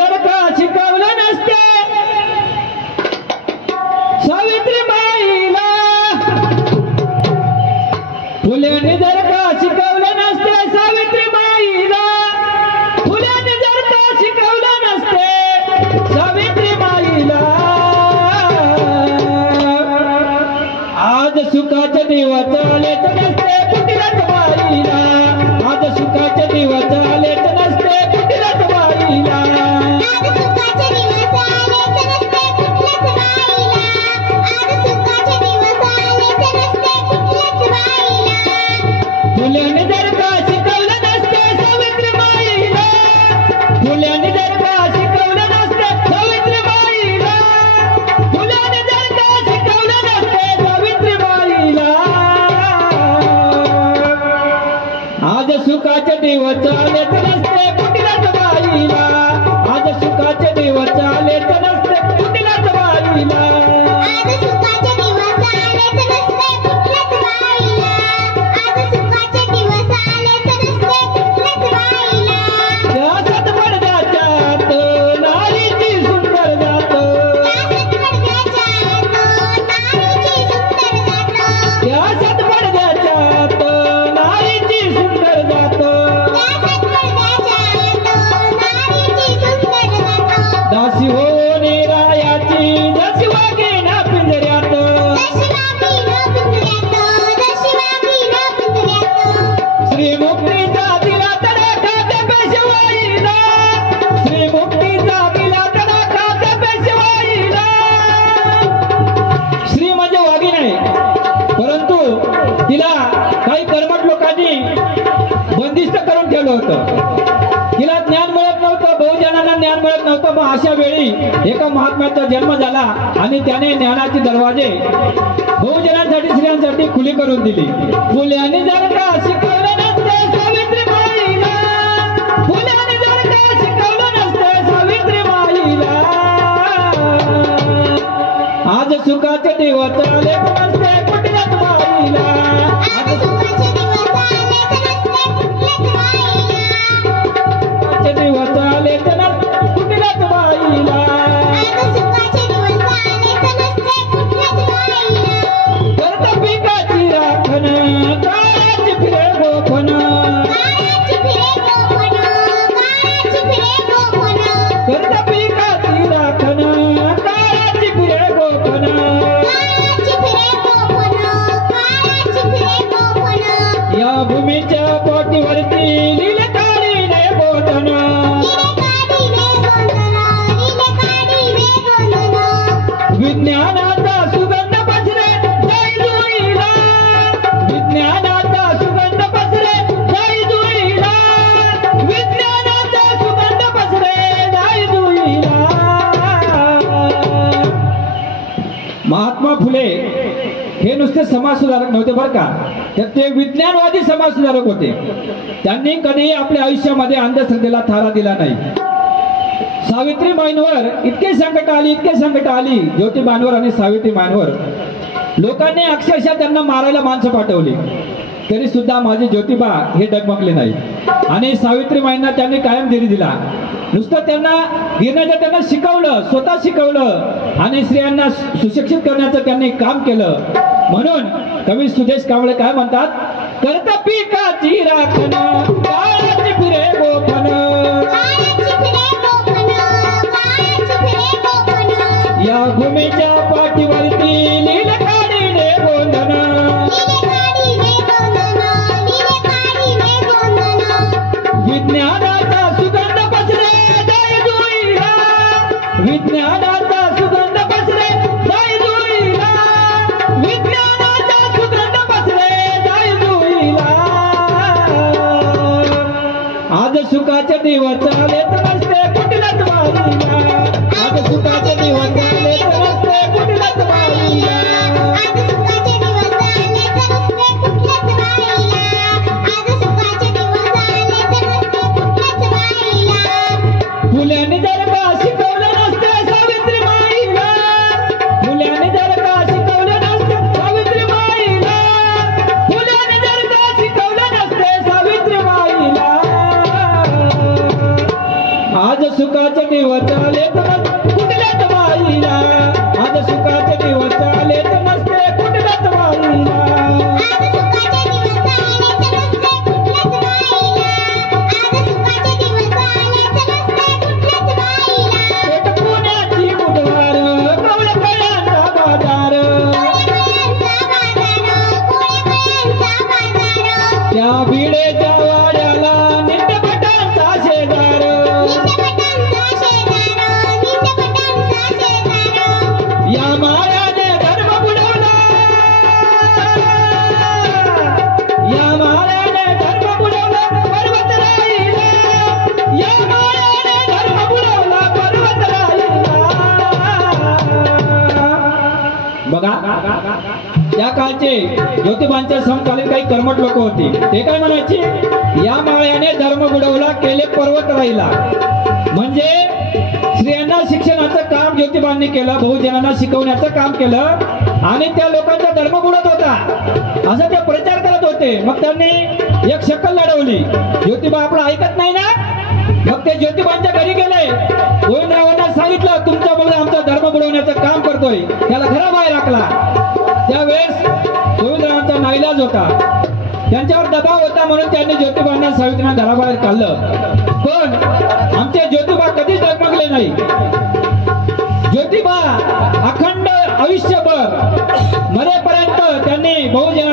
जर का शिकवलं नसते सावित्रीबाईला, फुल्याने जर का शिकवलं नसते सावित्रीबाईला, फुल्याने जर का शिकवलं नसते सावित्रीबाईला, आज सुखाचे दिवस आलेच नसते कुटीलाच बाईला, आज सुखाचे दिवस आलेच नसते कुटीलाच बाईला, आज सुखाचे दिवस आलेच नसते कुठल्याच बाईला, आज सुखाचे दिवस आलेच नसते कुठल्याच बाईला, फुल्याने जर का शिकवलं नसते सावित्रीबाईला, फुल्याने जर का शिकवलं नसते सावित्रीबाईला, फुल्याने जर का शिकवलं नसते सावित्रीबाईला, आज सुखाचे दिवस आलेच नसते कुटीलाच बाईला, आज सुखाचे दिवस आलेच नसते कुटीलाच बाईला, आज सुखाचे दिवस आलेच नसते कुठल्याच बाईला, आज सुखाचे दिवस आलेच नसते कुठल्याच बाईला, त्या सत्पडद्याच्यात नारीची सुंदर जात, त्या सत्पडद्याच्यात नारीची सुंदर जात, त्या सत्पडद्याच्यात नारीची सुंदर जात, त्या सत्पडद्याच्यात नारीची सुंदर जात, दासी होणे रायाची जशी वागेना पिंजऱ्यात, श्रीमुक्तीचा दिला तडाखा त्या पेशवाईला, श्रीमुक्तीचा दिला तडाखा त्या पेशवाईला, श्री म्हणजे वागी नाही, परंतु तिला काही कर्मठ लोकांनी बंदिस्त करून ठेवलं होतं, तिला ज्ञान मिळत नव्हतं, बहुजनांना ज्ञान मिळत नव्हतं. मग अशा वेळी एका महात्म्याचा जन्म झाला आणि त्याने ज्ञानाचे दरवाजे बहुजनांसाठी स्त्रियांसाठी खुली करून दिली. फुल्याने जर का शिकवलं नसते सावित्रीबाईला, फुल्याने जर का शिकवलं नसते सावित्रीबाईला, आज सुखाचे दिवस आले नसते कुठल्याच बाईला, आज सुखाचे दिवस आलेच नसते कुठल्याच बाईला, सुखाचे दिवस आले कुठल्याच बाईला, आज सुखाचे दिवस आलेच नसते कुठल्याच बाईला, करत पिकाची राखण काळाची फिरे गोपन, काळाची फिरे गोपन, काळाची फिरे गोपन, करत पिकाची राखण काळाची फिरे गोपन, काळाची फिरे गोपन, काळाची फिरे गोपन, या भूमीच्या पोटीवरती लिहिले काळीने बोटन, विज्ञानाचा सुगंध पसरे जय जुईला, विज्ञानाचा सुगंध पसरे जय जुईला, विज्ञानाचा सुगंध पसरे जय जुईला. महात्मा फुले हे नुसते समाजसुधारक नव्हते बरं का, तर ते विज्ञानवादी समाजसुधारक होते. त्यांनी कधीही आपल्या आयुष्यामध्ये अंधश्रद्धेला थारा दिला नाही. सावित्रीबाईंवर इतके संकट आली ज्योतिबांवर आणि सावित्रीबाईंवर, लोकांनी अक्षरशः त्यांना मारायला माणसं पाठवली, तरी सुद्धा माझे ज्योतिबा हे डगमगले नाही आणि सावित्रीबाईंना त्यांनी कायम धीर दिला. नुसतं त्यांना गिरण्याचं त्यांना शिकवलं, स्वतः शिकवलं आणि स्त्रियांना सुशिक्षित करण्याचं त्यांनी काम केलं. म्हणून कवी सुदेश कांबळे काय म्हणतात, करता पिकाची राखण काळाची फिरे गोपन, या भूमीच्या पाठीवरती लील काढीने गोंधन, विज्ञानाचा सुगंध पसरे जय जुईला, विज्ञानाचा सुगंध पसरे जय जुईला, विज्ञानाचा सुगंध पसरे जय जुईला, आज सुखाचे दिवस आलेच नसते कुठल्याच बाईला, आज सुखाचे दिवस आलेच नसते कुठल्याच बाईला, आज सुखाचे दिवस आलेच नसते कुठल्याच बाईला, आज सुखाचे दिवस आलेच नसते कुठल्याच बाईला, फुल्याने जर का शिकवलं नसते सावित्रीबाईला, फुल्याने जर का शिकवलं नसते सावित्रीबाईला, फुल्याने जर का शिकवलं नसते सावित्रीबाईला, सुखाचे दिवस आलेच नसते कुठल्याच बाईला, आज सुखाचे दिवस आलेच नसते कुठल्याच बाईला. आज सुखाचे दिवस आलेच नसते कुठल्याच बाईला, आज सुखाचे दिवस आलेच नसते कुठल्याच बाईला. पेट पुण्याची बुधवार कवळे कळ्यांचा बाजार, त्या भिडेच्या वाड्याला नित्यपटांचा शेजार, या मायाने धर्म बुडवला, या मायाने धर्म बुडवला पर्वतराईला, या मायाने धर्म बुडवला पर्वतराईला. बघा त्या काळचे ज्योतिबांच्या समकालीन काही कर्मठ लोक होते. ते काय म्हणायचे, या मायाने धर्म बुडवला केले पर्वत राहिला. म्हणजे स्त्रियांना शिक्षणाचं काम ज्योतिबांनी केलं, बहुजनांना शिकवण्याचं काम केलं आणि त्या लोकांचा धर्म बुडत होता असं ते प्रचार करत होते. मग त्यांनी एक शक्कल लढवली, ज्योतिबा आपलं ऐकत नाही ना. मग ते ज्योतिबांच्या घरी गेले, गोविंदरावांना सांगितलं तुमचा मुलगा आमचा धर्म बुडवण्याचं काम करतोय, त्याला घराबाहेर राखला. त्यावेळेस गोविंदरावांचा नाईलाज होता, त्यांच्यावर दबाव होता म्हणून त्यांनी ज्योतिबांना सावित्रींना घराबाहेर काढलं. पण आमचे ज्योतिबा कधीच डगमगले नाही. ज्योतिबा अखंड आयुष्यभर मरेपर्यंत त्यांनी बहुजन